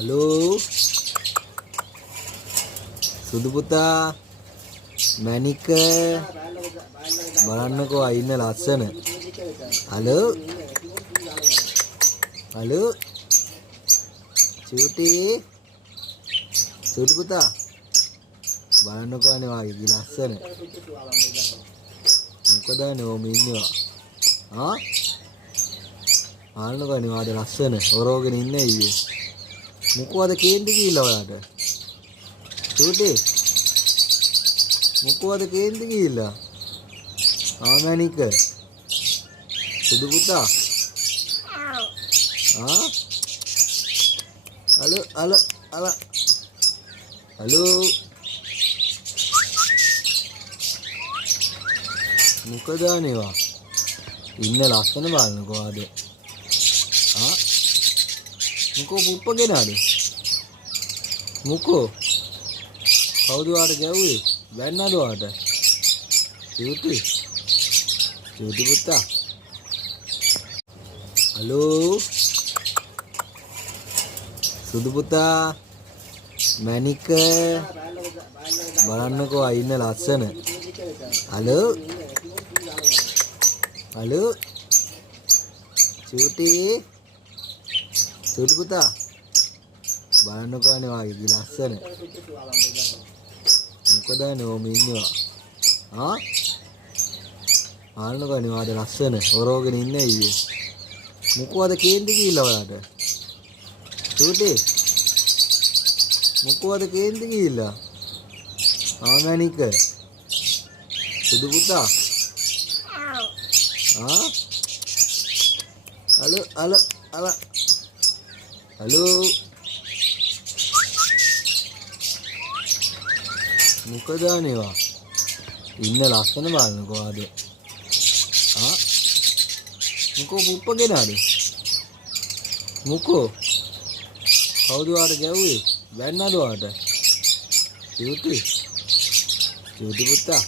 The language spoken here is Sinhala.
Halo, සුදු පුතා මැනික බලන්නකෝ අයින්න ලස්සන. හලෝ හලෝ චූටි සුදු පුතා බලන්නකෝ අනේ වාගේ ලස්සන. මොකද අනේ ඔම ඉන්නවා. බලන්නකෝ අනේ වාගේ ලස්සන හොරෝගෙන ඉන්නේ ඊයේ. මොකවද කේන්ති කියලා ඔයාලට? චූටි මොකවද කේන්ති කියලා? ආමැනික සුදු පුතා හලෝ හලෝ මොකද අනේවා ඉන්න ලස්සන බලන්නකෝ ආද මොකෝ පුප්පගෙනාද මොකෝ කවුද වාට ගැව්වේ වැන්නද වාට චූටි පුතා හලෝ සුදු පුතා මැනික බලන්නකෝ අයින්න ලස්සන. හලෝ චූටි පුතා බලන්නකෝ අනේ වාගේ ලස්සන. මොකද අනේ ඔම ඉන්නවා. බලන්නකෝ අනේ වාගේ ලස්සන හොරෝගෙන ඉන්නේ ඊයේ. මොකවද කේන්ති කියලා ඔයාලට? චූටි මොකවද කේන්ති කියලා? ආමැනික සුදු පුතා හලෝ මොකද අනේවා ඉන්න ලස්සන බලන්නකෝ ආද මොකෝ පුප්පගෙනාද මොකෝ කවුද වාට ගැව්වේ වැන්නද වාට චූටි පුතා